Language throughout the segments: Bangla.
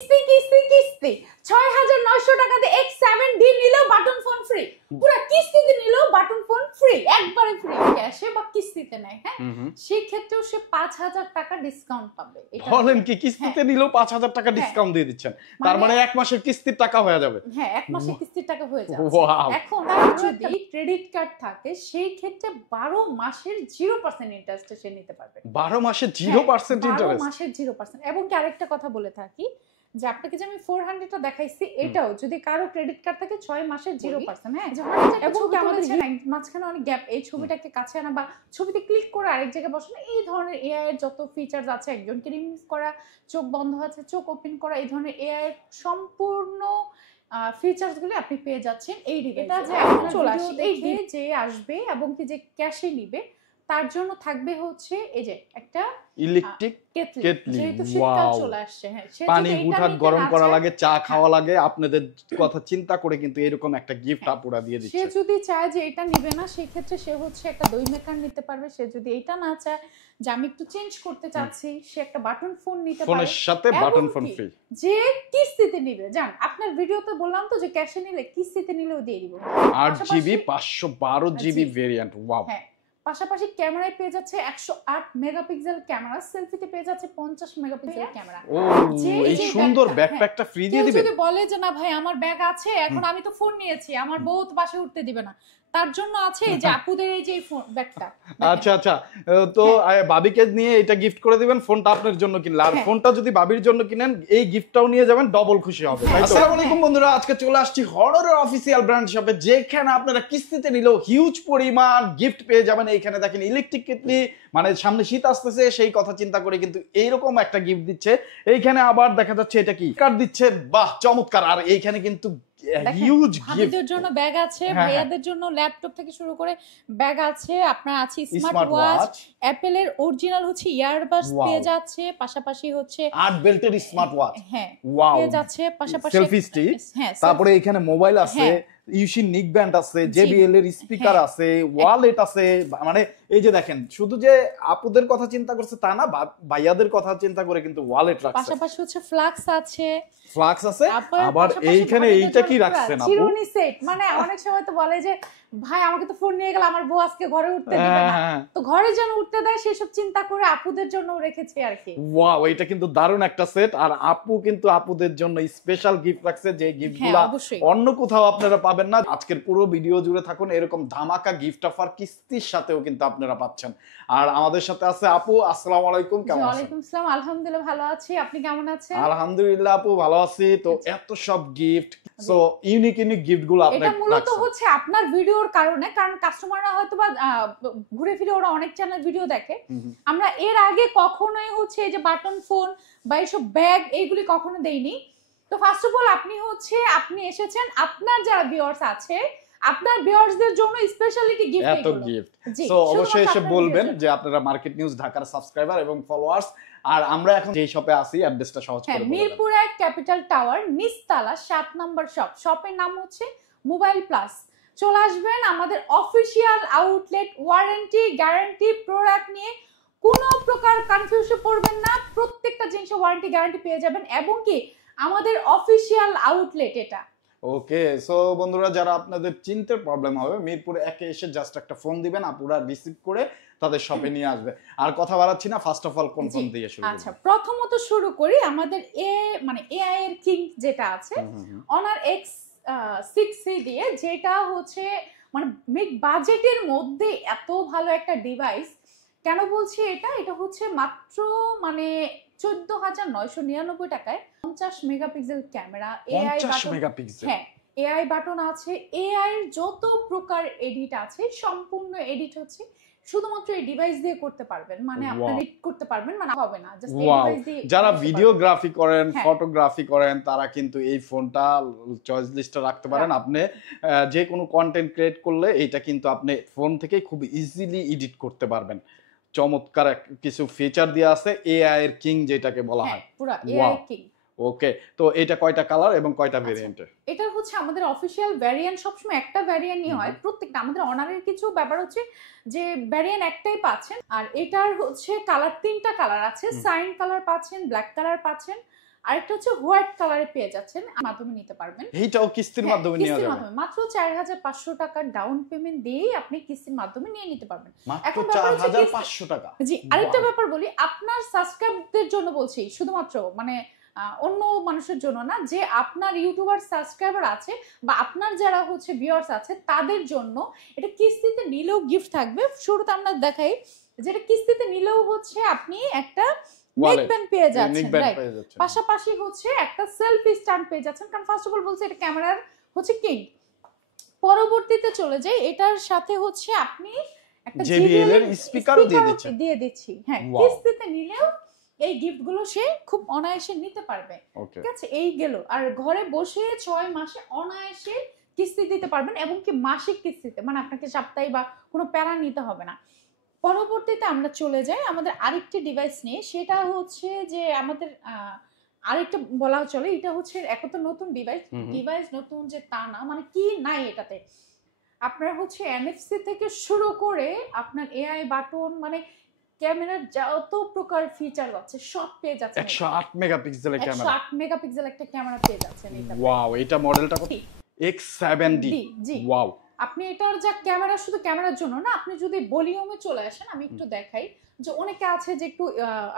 কিস্তি কিস্তি কিস্তি ৬৯০০ টাকাতে X7D নিলেও বাটন ফোন ফ্রি, পুরো কিস্তিতে নিলেও বাটন ফোন ফ্রি, একবারে ফ্রি। ক্যাশে বা কিস্তিতে নেয়, হ্যাঁ, সেই ক্ষেত্রেও সে ৫০০০ টাকা ডিসকাউন্ট পাবে। বলেন কি, কিস্তিতে নিলেও ৫০০০ টাকা ডিসকাউন্ট দিয়ে দিচ্ছেন? তার মানে এক মাসের কিস্তির টাকা হয়ে যাবে। হ্যাঁ, এক মাসের কিস্তির টাকা হয়ে যাবে। এখন যদি ক্রেডিট কার্ড থাকে সেই ক্ষেত্রে ১২ মাসের 0% ইন্টারেস্টে সে নিতে পারবে। ১২ মাসের 0% ইন্টারেস্ট? ১২ মাসের 0%। এবং কি আরেকটা কথা বলে থাকি যে আপনাকে যে আমি 400টা দেখাইছি, এটাও যদি কারো ক্রেডিট কার্ড থাকে 6 মাসের 0%, হ্যাঁ। এবং কি আমাদের মাঝখানে অনেক গ্যাপ, এই ছবিটাকে কাছে আনা বা ছবিতে ক্লিক করে আরেক জায়গায় বসানো, এই ধরনের এআই এর যত ফিচারস আছে, একজনকে রিমুভ করা, চোখ বন্ধ আছে চোখ ওপেন করা, এই ধরনের এআই এর সম্পূর্ণ ফিচারস গুলো আপনি পেয়ে যাচ্ছেন এই ডিভাইসে। এটা যে এখন চলে আসে, এই যে আসবে এবং কি যে ক্যাশে নিবে তার জন্য থাকবে হচ্ছে এই যে একটা ইলেকট্রিক কেটলি। যেহেতু শীতকাল চলে আসছে, হ্যাঁ, পানি হুটহাট গরম করা লাগে, চা খাওয়া লাগে, আপনাদের কথা চিন্তা করে কিন্তু এরকম একটা গিফট আপুরা দিয়ে দিচ্ছে। সে যদি চায় যে এটা নিবে না, সেই ক্ষেত্রে সে হচ্ছে একটা দই মেকার নিতে পারবে। সে যদি এটা না চায় যে আমি একটু চেঞ্জ করতে চাচ্ছি, সে একটা বাটন ফোন নিতে পারে, ফোনের সাথে বাটন ফোন ফ্রি। যে কিস্তিতে নিবে, জান আপনার ভিডিওতে বললাম তো যে ক্যাশে নিলে কিস্তিতে নিলেও দিয়ে দিব। 8GB 512GB variant. ওয়াও। হ্যাঁ, পাশাপাশি ক্যামেরায় পেয়ে যাচ্ছে 108 মেগাপিক্সেল ক্যামেরা, সেলফিতে পেয়ে যাচ্ছে 50 মেগাপিক্সেল ক্যামেরা। ও, এই সুন্দর ব্যাকপ্যাকটা ফ্রি দিয়ে দিবেন? যদি বলে যে না ভাই আমার ব্যাগ আছে, এখন আমি তো ফোন নিয়েছি, আমার বউ তো পাশে উঠতে দিবে না, তার জন্য আছে যে আপুদের এই যে ফোন ব্যাগটা। আচ্ছা আচ্ছা, তো ভাবিকে নিয়ে এটা গিফট করে দিবেন, ফোনটা আপনার জন্য কিনলে, আর ফোনটা যদি ভাবির জন্য কিনেন এই গিফটটাও নিয়ে যাবেন, ডবল খুশি হবে। আসসালামু আলাইকুম বন্ধুরা, আজকে চলে আসছি হররের অফিসিয়াল ব্র্যান্ড শপে, যেখানে আপনারা কিস্তিতে নিলেও হিউজ পরিমাণ গিফট পেয়ে যাবেন। এইখানে দেখেন ইলেকট্রিক কেটলি, মানে সামনে শীত আসতেছে সেই কথা চিন্তা করে কিন্তু এইরকম একটা গিফট দিচ্ছে। এইখানে আবার দেখা যাচ্ছে এটা কি কার্ড দিচ্ছে, বাহ চমৎকার। আর এইখানে কিন্তু হিউজ ভাবিদের জন্য ব্যাগ আছে, ভাইয়াদের জন্য ল্যাপটপ থেকে শুরু করে ব্যাগ আছে, আপনার আছে স্মার্ট ওয়াচ, অ্যাপল এর অরিজিনাল হচ্ছে ইয়ারবাডস পেয়ে যাচ্ছে, পাশাপাশি হচ্ছে 8 বেল্টের স্মার্ট ওয়াচ, হ্যাঁ পেয়ে যাচ্ছে, পাশাপাশি সেলফি স্টিক, তারপরে এখানে মোবাইল আছে, ইউসি নিক ব্যান্ড আছে, জেবিএল এর স্পিকার আছে, ওয়ালেট আছে। মানে এই যে দেখেন, শুধু যে আপুদের কথা চিন্তা করছে তা না, ভাইয়াদের কথা চিন্তা করে কিন্তু ওয়ালেট রাখছে। পাশাপাশি হচ্ছে ফ্লাক্স আছে, আবার এইখানে এইটা কি রাখছেন আপু? চিরুনি সেট। মানে অনেক সময় তো বলে যে ভাই আমাকে তো ফোন নিয়ে গেল, আমার বউ আজকে ঘরে উঠতে দিবে না, তো ঘরে যেন উঠতে দেয় সেসব চিন্তা করে আপুদের জন্য রেখেছে আর কি। ওয়াও, এটা কিন্তু দারুণ একটা সেট। আর আপু কিন্তু আপুদের জন্য স্পেশাল গিফট রাখছে, যে গিফটগুলো অন্য কোথাও আপনারা পাবেন না। আজকের পুরো ভিডিও জুড়ে থাকুন, এরকম ধামাকা গিফট অফার কিস্তির সাথেও কিন্তু আপনারা পাচ্ছেন। আর আমাদের সাথে আছে আপু। আসসালামু আলাইকুম, কেমন আছেন? ওয়ালাইকুম আসসালাম, আলহামদুলিল্লাহ ভালো আছি, আপনি কেমন আছেন? আলহামদুলিল্লাহ আপু ভালো আছি। তো এত সব গিফট, সো ইউনিক ইউনিক গিফটগুলো আপনি এটা মূলত হচ্ছে আপনার ভিডিওর কারণে, কারণ কাস্টমাররা হয়তো বা ঘুরে ফিরে ওরা অনেক চ্যানেল ভিডিও দেখে। আমরা এর আগে কখনোই হচ্ছে এই যে বাটন ফোন বা এইসব ব্যাগ এইগুলি কখনো দেইনি। তো ফার্স্ট অফ অল আপনি এসেছেন, আপনার যারা ভিউয়ার্স আছে আপনার ভিউয়ার্সদের জন্য স্পেশালিটি গিফট, এত গিফট। সো অবশ্যই এসে বলবেন যে আপনারা মার্কেট নিউজ ঢাকার সাবস্ক্রাইবার এবং ফলোয়ার্স। আর আমরা এখন যে শপে আছি অ্যাড্রেসটা সহজ করে বলুন। মিরপুর 1 ক্যাপিটাল টাওয়ার নিচতলা 7 নম্বর শপ। শপের নাম হচ্ছে মোবাইল প্লাস। চলে আসবেন, আমাদের official outlet, warranty guarantee product নিয়ে কোনো প্রকার কনফিউশনে পড়বেন না, প্রত্যেকটা জিনিসে ওয়ারেন্টি গ্যারান্টি পেয়ে যাবেন, এবং কি আমাদের অফিশিয়াল আউটলেট এটা। ওকে, সো বন্ধুরা, যারা আপনাদের চিনতে প্রবলেম হবে, মিরপুর 1 এসে জাস্ট একটা ফোন দিবেন, আপুরা রিসিভ করে তাদের শপে নিয়ে আসবে। আর কথা বাড়াচ্ছি না, ফার্স্ট অফ অল কোন ফোন দিয়ে শুরু করব? আচ্ছা, প্রথমত শুরু করি আমাদের এআই এর কিং যেটা আছে, অনার X6C দিয়ে, যেটা হচ্ছে মানে মিড বাজেটের মধ্যে এত ভালো একটা ডিভাইস। কেন বলছি এটা হচ্ছে মাত্র মানে 14,999 টাকায় 50 মেগাপিক্সেল ক্যামেরা, এআই বাটন, হ্যাঁ এআই বাটন আছে, এআই এর যত প্রকার এডিট আছে সম্পূর্ণ এডিট হচ্ছে শুধুমাত্র এই ডিভাইস দিয়ে করতে পারবেন। মানে আপনি এডিট করতে পারবেন, মানে হবে না, জাস্ট এই ডিভাইস দিয়ে। যারা ভিডিওগ্রাফি করেন, ফটোগ্রাফি করেন, তারা কিন্তু এই ফোনটা চয়েস লিস্টে রাখতে পারেন। আপনি যে কোনো কন্টেন্ট ক্রিয়েট করলে এটা কিন্তু আপনি ফোন থেকেই খুব ইজিলি এডিট করতে পারবেন। চমৎকার কিছু ফিচার দেয়া আছে, এআই এর কিং যেটাকে বলা হয়, পুরো এআই কিং। ওকে, তো এটা কয়টা কালার এবং কয়টা ভেরিয়েন্ট? এটা হচ্ছে আমাদের অফিশিয়াল ভ্যারিয়েন্ট, সবসময় একটা ভ্যারিয়েন্টই হয় প্রত্যেকটা। আমাদের অনারের কিছু ব্যাপার হচ্ছে যে ভ্যারিয়েন্ট একটাই পাচ্ছেন, আর এটার হচ্ছে কালার 3টা কালার আছে, সাইন কালার পাচ্ছেন, ব্ল্যাক কালার পাচ্ছেন, আরেকটা হচ্ছে হোয়াইট কালারে পেয়ে যাচ্ছেন, মাধ্যমে নিতে পারবেন। এইটাও কিস্তির মাধ্যমে নেওয়া যাবে মাত্র 4500 টাকার ডাউন পেমেন্ট দিয়েই আপনি কিস্তির মাধ্যমে নিয়ে নিতে পারবেন। মাত্র 4500 টাকা। জি, আরেকটা ব্যাপার বলি, আপনার সাবস্ক্রাইবদের জন্য বলছি, শুধুমাত্র মানে অন্য মানুষের জন্য না, যে আপনার ইউটিউবার সাবস্ক্রাইবার আছে বা আপনার যারা হচ্ছে ভিউয়ার্স আছে তাদের জন্য এটা কিস্তিতে নিলেও গিফট থাকবে। শুরুতে আমরা দেখাই যেটা কিস্তিতে নিলেও হচ্ছে আপনি একটা নেকব্যান্ড পেয়ে যাচ্ছেন, রাইট? পাশাপাশি হচ্ছে একটা সেলফি স্ট্যান্ড পেয়ে যাচ্ছেন, কারণ ফার্স্ট অফ অল বলছে এটা ক্যামেরার হচ্ছে কিং। পরবর্তীতে চলে যাই, এটার সাথে হচ্ছে আপনি একটা JBL এর স্পিকারও দিয়ে দিচ্ছি। হ্যাঁ, কিস্তিতে নিলেও এই গিফট গুলো সে খুব অনায়াসে নিতে পারবে। ঠিক আছে, এই গেল। আর ঘরে বসে 6 মাসে অনায়াসে কিস্তি দিতে পারবেন, এবং কি মাসিক কিস্তিতে, মানে আপনাকে সাপ্তাহিক বা কোনো প্যারা নিতে হবে না। পরবর্তীতে আমরা চলে যাই আমাদের আরেকটি ডিভাইস নিয়ে, সেটা হচ্ছে যে আমাদের আরেকটা বলা চলে, এটা হচ্ছে এক তো নতুন ডিভাইস নতুন যে তা না, মানে কি নাই এটাতে। আপনার হচ্ছে NFC থেকে শুরু করে আপনার AI বাটন, মানে ক্যামেরার যত প্রকার ফিচার আছে সব পেয়ে যাচ্ছেন। 108 মেগাপিক্সেলের ক্যামেরা, 108 মেগাপিক্সেল একটা ক্যামেরা পেয়ে যাচ্ছেন এটা। ওয়াও, এটা মডেলটা কত? X7D। জি, ওয়াও। আপনি এটার যা ক্যামেরা, শুধু ক্যামেরার জন্য না, আপনি যদি ভলিউমে চলে আসেন, আমি একটু দেখাই, যে অনেকে আছে যে একটু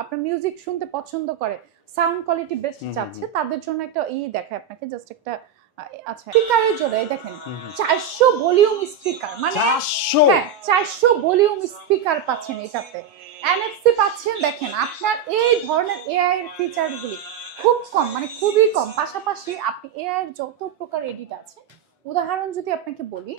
আপনার মিউজিক শুনতে পছন্দ করে, সাউন্ড কোয়ালিটি বেস্ট চাচ্ছে, তাদের জন্য একটা দেখায় আপনাকে, জাস্ট একটা আচ্ছা স্পিকারের জন্য দেখেন 400 ভলিউম স্পিকার, মানে 400, হ্যাঁ 400 ভলিউম স্পিকার পাচ্ছেন এটাতে। NFC পাচ্ছেন। দেখেন আপনার এই ধরনের AI এর ফিচারগুলি খুব কম, মানে খুবই কম। পাশাপাশি আপনি AI এর যত প্রকার এডিট আছে, উদাহরণ যদি আপনাকে বলি,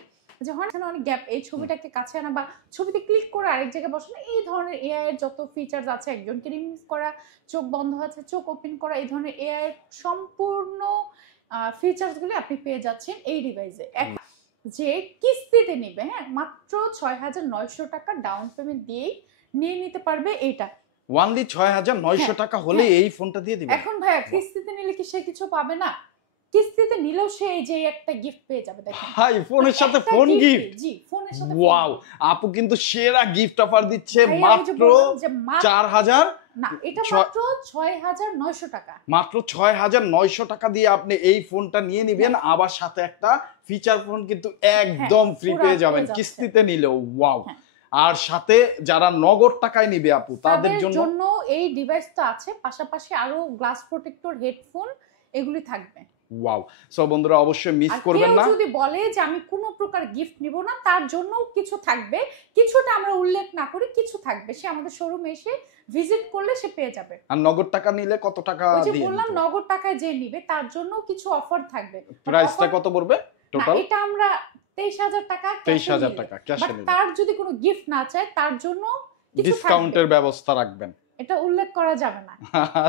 যে হয় না অনেক গ্যাপ, এই ছবিটাকে কাছে আনা বা ছবিতে ক্লিক করে আরেক জায়গায় বসানো, এই ধরনের AI এর যত ফিচার্স আছে, একজনকে রিমুভ করা, চোখ বন্ধ আছে চোখ ওপেন করা, এই ধরনের AI এর সম্পূর্ণ ফিচার্স গুলি আপনি পেয়ে যাচ্ছেন এই ডিভাইসে। যে কিস্তিতে নিবে, হ্যাঁ, মাত্র 6900 টাকা ডাউন পেমেন্ট দিয়েই নিয়ে নিতে পারবে। এইটা ওয়ানলি 6900 টাকা হলে এই ফোনটা দিয়ে দিবেন। এখন ভাইয়া কিস্তিতে নিলে কি সে কিছু পাবে না? কিস্তিতে নিলেও সে এই যে একটা গিফট পেয়ে যাবে। দেখেন ভাই, ফোনের সাথে ফোন গিফট। জি, ফোনের সাথে। ওয়াও, আপু কিন্তু সেরা গিফট অফার দিচ্ছে মাত্র 4000 না, এটা মাত্র 6900 টাকা। মাত্র 6900 টাকা দিয়ে আপনি এই ফোনটা নিয়ে নেবেন, আবার সাথে একটা ফিচার ফোন কিন্তু একদম ফ্রি পেয়ে যাবেন কিস্তিতে নিলেও। ওয়াও। আর সাথে যারা নগদ টাকায় নিবে আপু, তাদের জন্য এই ডিভাইসটা আছে, পাশাপাশি আরো গ্লাস প্রোটেক্টর, হেডফোন এগুলি থাকবে। ওয়াও। সো বন্ধুরা অবশ্যই মিস করবেন না। যদি বলে যে আমি কোনো প্রকার গিফট নিব না, তার জন্য কিছু থাকবে, কিছুটা আমরা উল্লেখ না করি, কিছু থাকবে, সে আমাদের শোরুমে এসে ভিজিট করলে সে পেয়ে যাবে। আর নগদ টাকা নিলে কত টাকা দিয়ে? বললাম নগদ টাকায় যে নিবে তার জন্য কিছু অফার থাকবে। প্রাইসটা কত পড়বে টোটাল? এটা আমরা 23000 টাকা, 23000 টাকা ক্যাশে নিলে। তার যদি কোনো গিফট না চায়, তার জন্য কিছু ডিসকাউন্টের ব্যবস্থা রাখবেন। এটা উল্লেখ করা যাবে না।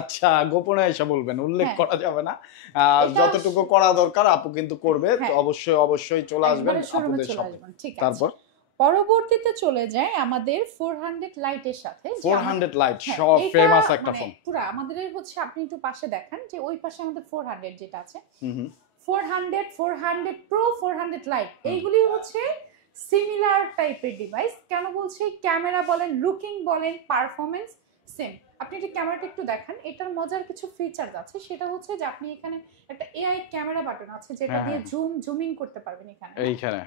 আচ্ছা, গোপনে এসে বলবেন, উল্লেখ করা যাবে না। যতটুকু করা দরকার আপু কিন্তু করবে। তো অবশ্যই চলে আসবেন আপুদের শপে। তারপর পরবর্তীতে চলে যায় আমাদের 400 লাইটের সাথে। 400 লাইট সব ফেমাস একটা ফোন। পুরো আমাদের হচ্ছে, আপনি একটু পাশে দেখেন, যে ওই পাশে আমাদের 400 যেটা আছে, 400 প্রো, 400 লাইট, এইগুলি হচ্ছে সিমিলার টাইপের ডিভাইস। কেন বলছি? ক্যামেরা বলেন, লুকিং বলেন, পারফরম্যান্স সেম। আপনি এটা ক্যামেরাটা একটু দেখেন, এটার মজার কিছু ফিচার আছে, সেটা হচ্ছে যে আপনি এখানে একটা AI ক্যামেরা বাটন আছে, যেটা দিয়ে জুমিং করতে পারবেন এইখানে।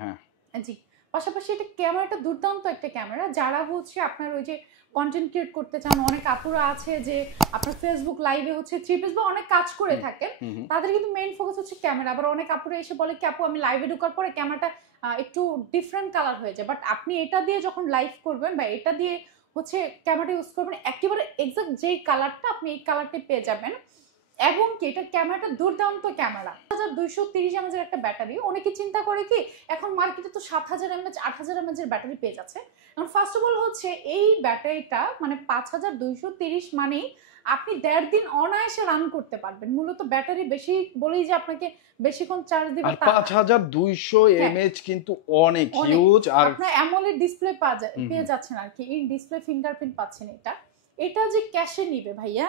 হ্যাঁ জি। পাশাপাশি এটা ক্যামেরাটা দুর্দান্ত একটা ক্যামেরা। যারা হচ্ছে আপনার ওই যে কন্টেন্ট ক্রিয়েট করতে চান, অনেক আপুরা আছে যে আপনার ফেসবুক লাইভে হচ্ছে 3 পিস বা অনেক কাজ করে থাকেন, তাদের কিন্তু মেইন ফোকাস হচ্ছে ক্যামেরা। আবার অনেক আপুরা এসে বলে কি আপু, আমি লাইভে ঢোকার পরে ক্যামেরাটা একটু ডিফারেন্ট কালার হয়ে যায়, বাট আপনি এটা দিয়ে যখন লাইভ করবেন বা এটা দিয়ে হচ্ছে ক্যামেরাটা ইউজ করবেন, একেবারে এক্সাক্ট যেই কালারটা, আপনি এই কালারটা পেয়ে যাবেন। এবং কি এটার ক্যামেরাটা দুর্দান্ত ক্যামেরা। 2230 mAh একটা ব্যাটারি। অনেকে চিন্তা করে কি এখন মার্কেটে তো 7000 mAh 8000 mAh এর ব্যাটারি পেয়ে যাচ্ছে। এখন ফার্স্ট অফ অল হচ্ছে এই ব্যাটারিটা মানে 5230 মানেই আপনি 1.5 দিন অনায়াসে রান করতে পারবেন। মূলত ব্যাটারি বেশি বলেই যে আপনাকে বেশিক্ষণ চার্জ দিবে তা 5200 mAh কিন্তু অনেক হিউজ। আর আপনার অ্যামোলেড ডিসপ্লে পেয়ে যাচ্ছেন আর কি, ইন ডিসপ্লে ফিঙ্গারপ্রিন্ট পাচ্ছেন। এটা যে ক্যাশে নিবে ভাইয়া,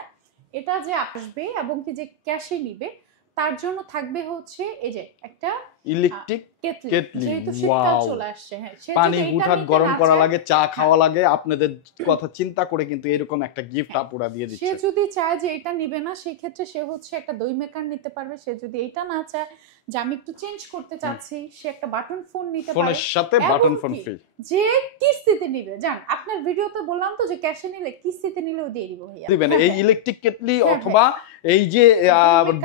এটা যে আসবে এবং কি যে ক্যাশে নিবে, তার জন্য থাকবে হচ্ছে এই যে একটা ইলেকট্রিক কেটলি, যেহেতু শীতকাল ওয়াও, চলে আসছে, হ্যাঁ, সে পানি যদি এটা হুটহাট নিতে গরম না করা চায়, লাগে, চা খাওয়া লাগে, আপনাদের কথা চিন্তা করে কিন্তু এরকম একটা গিফট হ্যাঁ, আপুরা দিয়ে সে দিচ্ছে। যদি চায় যে এটা নিবে না, সেই ক্ষেত্রে সে হচ্ছে একটা দই মেকার নিতে পারবে। সে যদি এটা না চায় যে আমি একটু চেঞ্জ করতে চাচ্ছি, সে একটা বাটন ফোন নিতে পারে। ফোনের সাথে বাটন ফোন এমনকি ফ্রি। যে কিস্তিতে নিবে, জান আপনার ভিডিওতে বললাম তো যে ক্যাশে নিলে কিস্তিতে নিলেও দিয়ে দিব ভাইয়া। দিবেন এই ইলেকট্রিক কেটলি হ্যাঁ, অথবা এই যে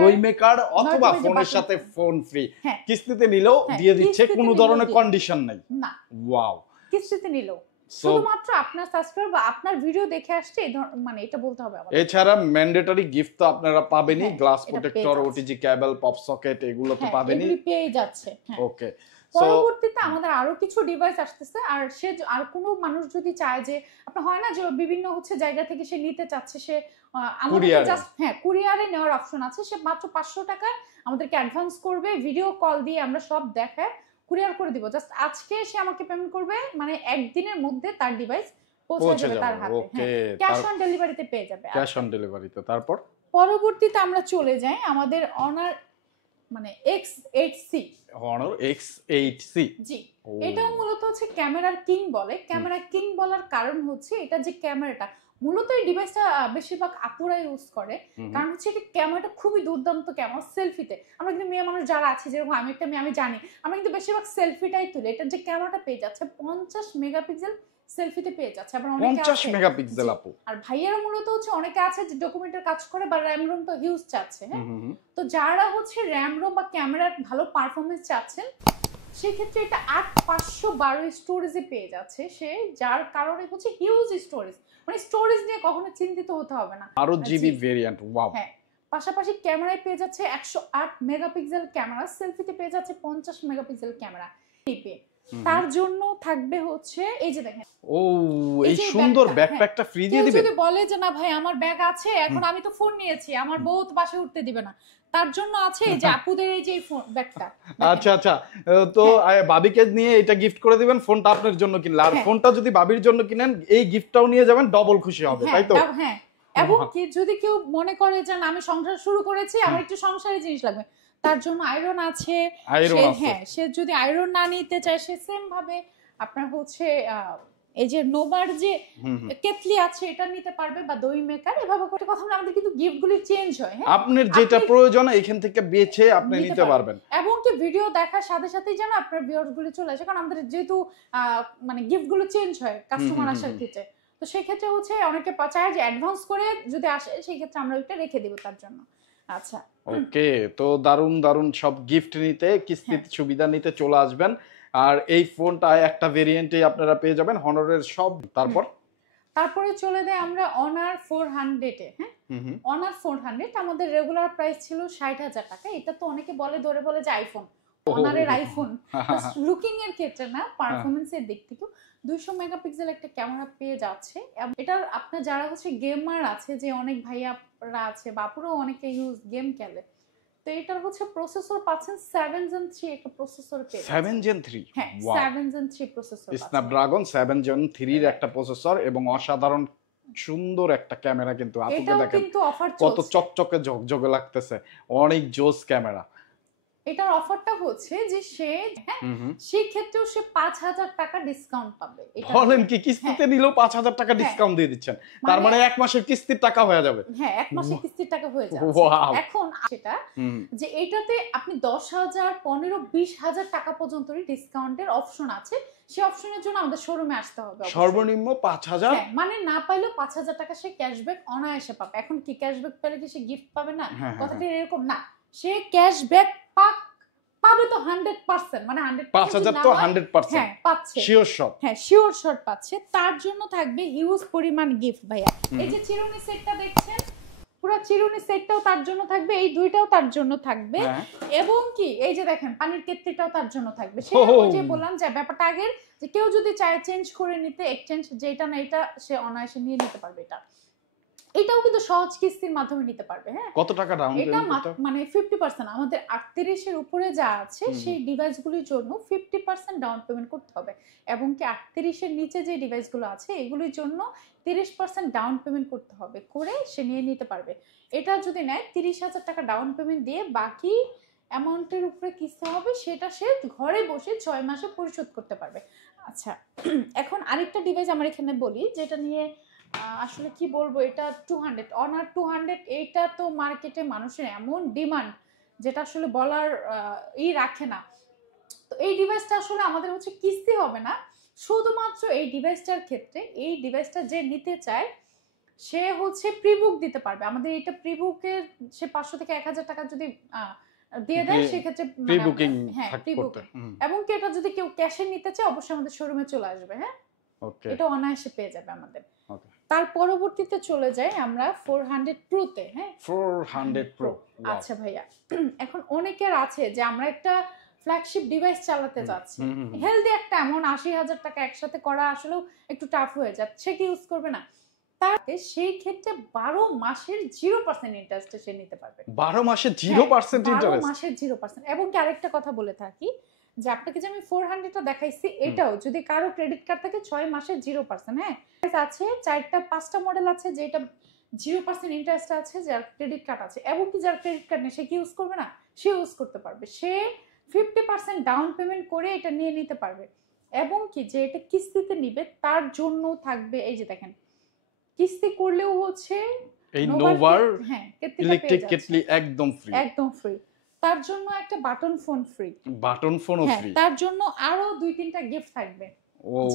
দই মেকার অথবা নয়তো ওই যে ফোনের button সাথে phone। ফোন ফ্রি, হ্যাঁ, কিস্তিতে নিলেও হ্যাঁ, দিয়ে দিচ্ছে, কিস্তিতে কোনো নিলেও ধরনের দিয়ে কন্ডিশন নাই। না, ওয়াও। কিস্তিতে নিলেও সো শুধুমাত্র আপনার সাবস্ক্রাইব বা আপনার ভিডিও দেখে আসছে মানে এটা বলতে হবে আমাদের। এছাড়া ম্যান্ডেটরি গিফট তো আপনারা পাবেনই, হ্যাঁ, গ্লাস এটা প্রোটেক্টর, পেয়ে যাচ্ছে। ওটিজি কেবল, পপ সকেট, এগুলো তো হ্যাঁ, পাবেনই। এগুলি পেয়ে যাচ্ছে। হ্যাঁ, ওকে, সো পরবর্তীতে আমাদের আরো কিছু ডিভাইস আসতেছে। আর সে আর কোনো মানুষ যদি চায় যে আপনার হয় না যে বিভিন্ন হচ্ছে জায়গা থেকে সে নিতে চাচ্ছে, সে আমাদের কুরিয়ারে, জাস্ট হ্যাঁ কুরিয়ারে নেওয়ার অপশন আছে। সে মাত্র 500 টাকা আমাদেরকে অ্যাডভান্স করবে, ভিডিও কল দিয়ে আমরা সব দেখায় কুরিয়ার করে দিব। জাস্ট আজকে সে আমাকে পেমেন্ট করবে, মানে একদিনের মধ্যে তার ডিভাইস পৌঁছে পৌঁছে যাবে তার যাবে। হাতে। ওকে, ক্যাশ অন ডেলিভারিতে পেয়ে যাবে। ক্যাশ অন ডেলিভারিতে। তারপর পরবর্তীতে আমরা চলে যাই আমাদের অনার মানে X8C। Honor X8C, জি, ও এটাও মূলত হচ্ছে ক্যামেরার কিং বলে। ক্যামেরা কিং বলার কারণ হচ্ছে এটা যে ক্যামেরাটা মূলত এই ডিভাইসটা বেশিরভাগ আপুরা ইউজ করে, কারণ হচ্ছে এটা ক্যামেরাটা খুবই দুর্দান্ত ক্যামেরা। সেলফিতে আমরা কিন্তু মেয়ে মানুষ যারা আছে, যেরকম আমি একটা মেয়ে, আমি জানি আমরা কিন্তু বেশিরভাগ সেলফিটাই তুলি। এটার যে ক্যামেরাটা পেয়ে যাচ্ছে 50 মেগাপিক্সেল সেলফিতে পেয়ে যাচ্ছে। আবার অনেকে 50 আছে, মেগাপিক্সেল জি, আপু। আর ভাইয়ারা মূলত হচ্ছে অনেকে আছে যে ডকুমেন্টের কাজ করে বা র্যাম রোম তো হিউজ চাচ্ছে। হ্যাঁ, তো যারা হচ্ছে র্যাম রোম বা ক্যামেরার ভালো পারফরমেন্স চাচ্ছেন, সেক্ষেত্রে এটা 8512 স্টোরেজে পেয়ে যাচ্ছে সে, যার কারণে হচ্ছে হিউজ স্টোরেজ, মানে স্টোরেজ নিয়ে কখনো চিন্তিত হতে হবে না। আরো জিবি ভেরিয়েন্ট, ওয়াও। হ্যাঁ, পাশাপাশি ক্যামেরায় পেয়ে যাচ্ছে 108 মেগাপিক্সেল ক্যামেরা, সেলফিতে পেয়ে যাচ্ছে 50 মেগাপিক্সেল ক্যামেরা টিপে। তার জন্য থাকবে হচ্ছে এই যে দেখেন, ও এই যে সুন্দর ব্যাগটা, ব্যাকপ্যাকটা ফ্রি দিয়ে কেউ দিবেন। যদি বলে যে না ভাই আমার ব্যাগ আছে, এখন আমি তো ফোন নিয়েছি, আমার বউ তো বাসে উঠতে দিবে না, তার জন্য আছে এই যে আপুদের এই যে ফোন ব্যাগটা। আচ্ছা আচ্ছা, তো ভাবিকে নিয়ে এটা গিফট করে দিবেন, ফোনটা আপনার জন্য কিনলে, আর ফোনটা যদি ভাবির জন্য কিনেন এই গিফটটাও নিয়ে যাবেন, ডবল খুশি হবে, তাই তো? হ্যাঁ, এবং কি যদি কেউ মনে করে যে না আমি সংসার শুরু করেছি, আমার একটু সংসারের জিনিস লাগবে, তার জন্য আয়রন আছে। হ্যাঁ, সে যদি আয়রন না নিতে চায়, সে সেম ভাবে আপনার হচ্ছে এই যে নোবার যে কেটলি আছে এটা নিতে পারবে, বা দই মেকার। এভাবে করে কথা বলে আমাদের কিন্তু গিফট গুলি চেঞ্জ হয়। হ্যাঁ, আপনার যেটা প্রয়োজন এখান থেকে বেছে আপনি নিতে পারবেন, এবং কি ভিডিও দেখার সাথে সাথেই যেন আপনার ভিউয়ার্স গুলি চলে আসে, কারণ আমাদের যেহেতু মানে গিফট গুলো চেঞ্জ হয় কাস্টমার আসার ক্ষেত্রে, তো সেই ক্ষেত্রে হচ্ছে অনেকে চায় যে অ্যাডভান্স করে যদি আসে, সেই ক্ষেত্রে আমরা ওইটা রেখে দিব তার জন্য। আচ্ছা, ওকে, তো দারুন দারুন সব গিফট নিতে, কিস্তির সুবিধা নিতে চলে আসবেন। আর এই ফোনটা একটা ভেরিয়েন্টে আপনারা পেয়ে যাবেন হনরের সব। তারপরে চলে দেয় আমরা অনার 400 এ। হ্যাঁ, অনার 400 আমাদের রেগুলার প্রাইস ছিল 60,000 টাকা। এটা তো অনেকে বলে যে আইফোন, অনারের আইফোন, লুকিং এর ক্ষেত্রে না, পারফরমেন্স এর দিক থেকে 200 মেগাপিক্সেল একটা ক্যামেরা পেয়ে যাচ্ছে। এটার আপনার যারা হচ্ছে গেমার আছে, যে অনেক ভাইয়ারা আছে, বাপুরাও অনেকে ইউজ গেম খেলে, তো এটার হচ্ছে প্রসেসর পাচ্ছেন 7 Gen 3 একটা প্রসেসর পেয়ে 7 Gen 3, হ্যাঁ 7 Gen 3 প্রসেসর, স্ন্যাপড্রাগন 7 Gen 3 এর একটা প্রসেসর এবং অসাধারণ সুন্দর একটা ক্যামেরা। কিন্তু আপুকে দেখেন কত চকচকে ঝকঝকে লাগতেছে, অনেক জোস ক্যামেরা। এটার অফারটা হচ্ছে যে সে সেই ক্ষেত্রেও সে 5,000 টাকা ডিসকাউন্ট পাবে। বলেন কি, কিস্তিতে নিলেও 5,000 টাকা ডিসকাউন্ট দিয়ে দিচ্ছেন? তার মানে এক মাসের কিস্তির টাকা হয়ে যাবে। হ্যাঁ, এক মাসের কিস্তির টাকা হয়ে যাবে। এখন সেটা যে এটাতে আপনি 10,000, 15, 20,000 টাকা পর্যন্ত ডিসকাউন্টের অপশন আছে। সেই অপশনের জন্য আমাদের শোরুমে আসতে হবে। সর্বনিম্ন 5,000, মানে না পাইলেও 5,000 টাকা সে ক্যাশব্যাক অনায়াসে পাবে। এখন কি ক্যাশব্যাক পেলে কি সে গিফট পাবে না? কথাটা এরকম না, সে ক্যাশব্যাক পাবে তো 100%, মানে 5,000 তো 100% হ্যাঁ পাচ্ছে, শিওর শট। হ্যাঁ শিওর শট পাচ্ছে। তার জন্য থাকবে হিউজ পরিমাণ গিফট ভাইয়া। এই যে চিরুনি সেটটা দেখছেন, পুরো চিরুনি সেটটাও তার জন্য থাকবে, এই দুইটাও তার জন্য থাকবে, এবং কি এই যে দেখেন পানির কেটলিটাও তার জন্য থাকবে। যে বললাম যে ব্যাপারটা আগের, যে কেউ যদি চায় চেঞ্জ করে নিতে, এক্সচেঞ্জ যেটা না এটা সে অনায়াসে নিয়ে নিতে পারবে। এটাও কিন্তু সহজ কিস্তির মাধ্যমে নিতে পারবে। হ্যাঁ, কত টাকা ডাউন পেমেন্ট? এটা মানে 50%। আমাদের 38 এর উপরে যা আছে সেই ডিভাইসগুলোর জন্য 50% ডাউন পেমেন্ট করতে হবে, এবং কি 38 এর নিচে যে ডিভাইসগুলো আছে এগুলোর জন্য 30% ডাউন পেমেন্ট করতে হবে, করে সে নিয়ে নিতে পারবে। এটা যদি নেয় 30,000 টাকা ডাউন পেমেন্ট দিয়ে বাকি অ্যামাউন্টের উপরে কিস্তি হবে সেটা সে ঘরে বসে 6 মাসে পরিশোধ করতে পারবে। আচ্ছা, এখন আরেকটা ডিভাইস আমার এখানে বলি যেটা নিয়ে আসলে কি বলবো, এটা 200 অনার 200, এইটা তো মার্কেটে মানুষের এমন ডিমান্ড যেটা আসলে বলার রাখে না। তো এই ডিভাইসটা আসলে আমাদের হচ্ছে কিস্তি হবে না, শুধুমাত্র এই ডিভাইসটার ক্ষেত্রে এই ডিভাইসটা যে নিতে চায় সে হচ্ছে প্রিবুক দিতে পারবে। আমাদের এটা প্রিবুকের সে 500 থেকে 1000 টাকা যদি দিয়ে দেয় সেক্ষেত্রে প্রি বুকিং হ্যাঁ প্রি করতে বুকিং, এবং কি এটা যদি কেউ ক্যাশে নিতে চায় অবশ্যই আমাদের শোরুমে চলে আসবে। হ্যাঁ, ওকে, এটা অনায়াসে পেয়ে যাবে আমাদের। ওকে, তার পরবর্তীতে চলে যাই আমরা 400 প্রো তে। হ্যাঁ, 400 প্রো। আচ্ছা ভাইয়া, এখন অনেকের আছে যে আমরা একটা ফ্ল্যাগশিপ ডিভাইস চালাতে যাচ্ছি, হেলদি একটা এমন 80,000 টাকা একসাথে করা আসলে একটু টাফ হয়ে যায়, সে কি ইউজ করবে না? তাকে সেই ক্ষেত্রে 12 মাসের 0% ইন্টারেস্টে সে নিতে পারবে। 12 মাসের 0% ইন্টারেস্ট? 12 মাসের 0%। এবং কি আরেকটা কথা বলে থাকি যে আপনাকে যে আমি 400 টা দেখাইছি, এটাও যদি কারো ক্রেডিট কার্ড থাকে 6 মাসের 0%। হ্যাঁ, আছে 4টা 5টা মডেল আছে যেটা 0% ইন্টারেস্ট আছে, যার ক্রেডিট কার্ড আছে, এবং কি যার ক্রেডিট কার্ড নেই সে কি ইউজ করবে না? সে ইউজ করতে পারবে, সে 50% ডাউন পেমেন্ট করে এটা নিয়ে নিতে পারবে। এবং কি যে এটা কিস্তিতে নিবে তার জন্য থাকবে, এই যে দেখেন, কিস্তি করলেও হচ্ছে এই নোভার হ্যাঁ ইলেকট্রিক কেটলি একদম ফ্রি, একদম ফ্রি। তার জন্য একটা বাটন ফোন ফ্রি, বাটন ফোনও ফ্রি। তার জন্য আরো 2-3টা গিফট থাকবে।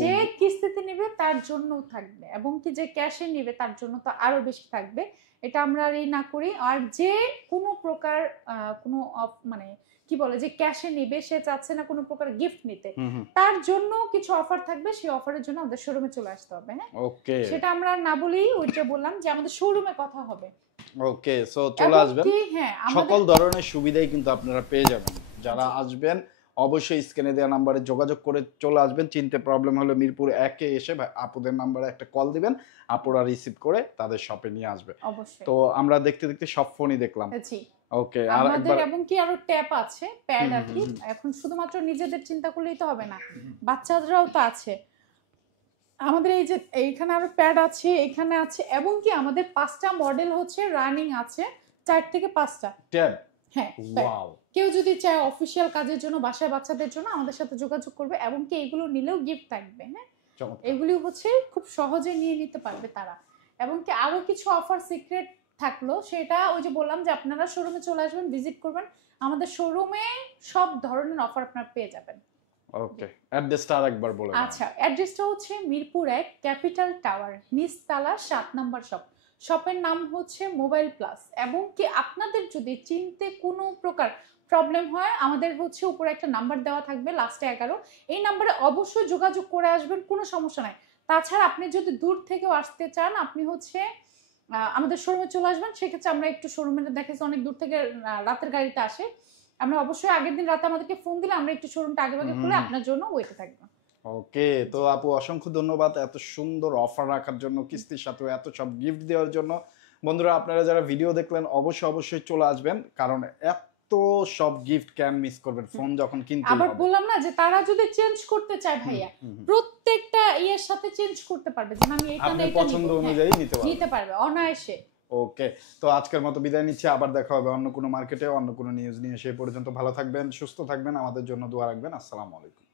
যে কিস্তিতে নিবে তার জন্যও থাকবে, এবং কি যে ক্যাশে নিবে তার জন্য তো আরো বেশি থাকবে। এটা আমরা আর না করি। আর যে কোনো প্রকার কোনো মানে কি বলে যে ক্যাশে নিবে, সে চাচ্ছে না কোনো প্রকার গিফট নিতে, তার জন্য কিছু অফার থাকবে। সেই অফারের জন্য আমাদের শোরুমে চলে আসতে হবে। হ্যাঁ, ওকে, সেটা আমরা না বলেই ওইটা বললাম যে আমাদের শোরুমে কথা হবে। ওকে, সো চলে আসবেন, সকল ধরনের সুবিধাই কিন্তু আপনারা পেয়ে যাবেন। যারা আসবেন অবশ্যই স্ক্রিনে দেওয়া নাম্বারে যোগাযোগ করে চলে আসবেন। চিনতে প্রবলেম হলে মিরপুর 1-এ এসে আপুদের নাম্বারে একটা কল দিবেন, আপুরা রিসিভ করে তাদের শপে নিয়ে আসবে। তো আমরা দেখতে দেখতে সব ফোনই দেখলাম। ওকে, আর আমাদের এবং কি আরো ট্যাপ আছে, প্যাড আর কি। এখন শুধুমাত্র নিজেদের চিন্তা করলেই তো হবে না, বাচ্চাদেরও তো আছে। আমাদের এই যে এইখানে আরো প্যাড আছে, এখানে আছে, এবং কি আমাদের 5টা মডেল হচ্ছে রানিং আছে, 4 থেকে 5টা ট্যাব। হ্যাঁ, ওয়াও। কেউ যদি চায় অফিশিয়াল কাজের জন্য, বাসায় বাচ্চাদের জন্য আমাদের সাথে যোগাযোগ করবে, এবং কি এগুলো নিলেও গিফট থাকবে। হ্যাঁ, এগুলি হচ্ছে খুব সহজে নিয়ে নিতে পারবে তারা। এবং কি আরো কিছু অফার সিক্রেট থাকলো, সেটা ওই যে বললাম যে আপনারা শোরুমে চলে আসবেন, ভিজিট করবেন, আমাদের শোরুমে সব ধরনের অফার আপনারা পেয়ে যাবেন। ওকে, অ্যাড্রেসটা আরেকবার বলে দাও। আচ্ছা, অ্যাড্রেসটা হচ্ছে মিরপুর 1 ক্যাপিটাল টাওয়ার, নিচতলা 7 নাম্বার শপ। শপের নাম হচ্ছে মোবাইল প্লাস। এবং কি আপনাদের যদি চিনতে কোনো প্রকার প্রবলেম হয়, আমাদের হচ্ছে উপরে একটা নাম্বার দেওয়া থাকবে লাস্টে 11, এই নাম্বারে অবশ্যই যোগাযোগ করে আসবেন, কোনো সমস্যা নাই। তাছাড়া আপনি যদি দূর থেকেও আসতে চান, আপনি হচ্ছে আমাদের শোরুমে চলে আসবেন। সেক্ষেত্রে আমরা একটু শোরুমে দেখেছি অনেক দূর থেকে রাতের গাড়িতে আসে, আমরা অবশ্যই আগের দিন রাতে আমাদেরকে ফোন দিলে আমরা একটু শোরুমটা আগেভাগে খুলে আপনার জন্য ওয়েটে থাকবো। ওকে, তো আপু অসংখ্য ধন্যবাদ এত সুন্দর অফার রাখার জন্য, কিস্তির সাথে এত সব গিফট দেওয়ার জন্য। বন্ধুরা, আপনারা যারা ভিডিও দেখলেন অবশ্যই চলে আসবেন, কারণ এত সব গিফট ক্যান মিস করবেন ফোন যখন কিনতে হবে। আবার বললাম না যে তারা যদি চেঞ্জ করতে চায় ভাইয়া, প্রত্যেকটা ইয়ের সাথে চেঞ্জ করতে পারবে, যে আমি এটা না এটা পছন্দ অনুযায়ী নিতে পারবে অনায়াসে। ওকে, তো আজকের মতো বিদায় নিচ্ছি, আবার দেখা হবে অন্য কোনো মার্কেটে অন্য কোনো নিউজ নিয়ে। সেই পর্যন্ত ভালো থাকবেন, সুস্থ থাকবেন, আমাদের জন্য দোয়া রাখবেন। আসসালামু আলাইকুম।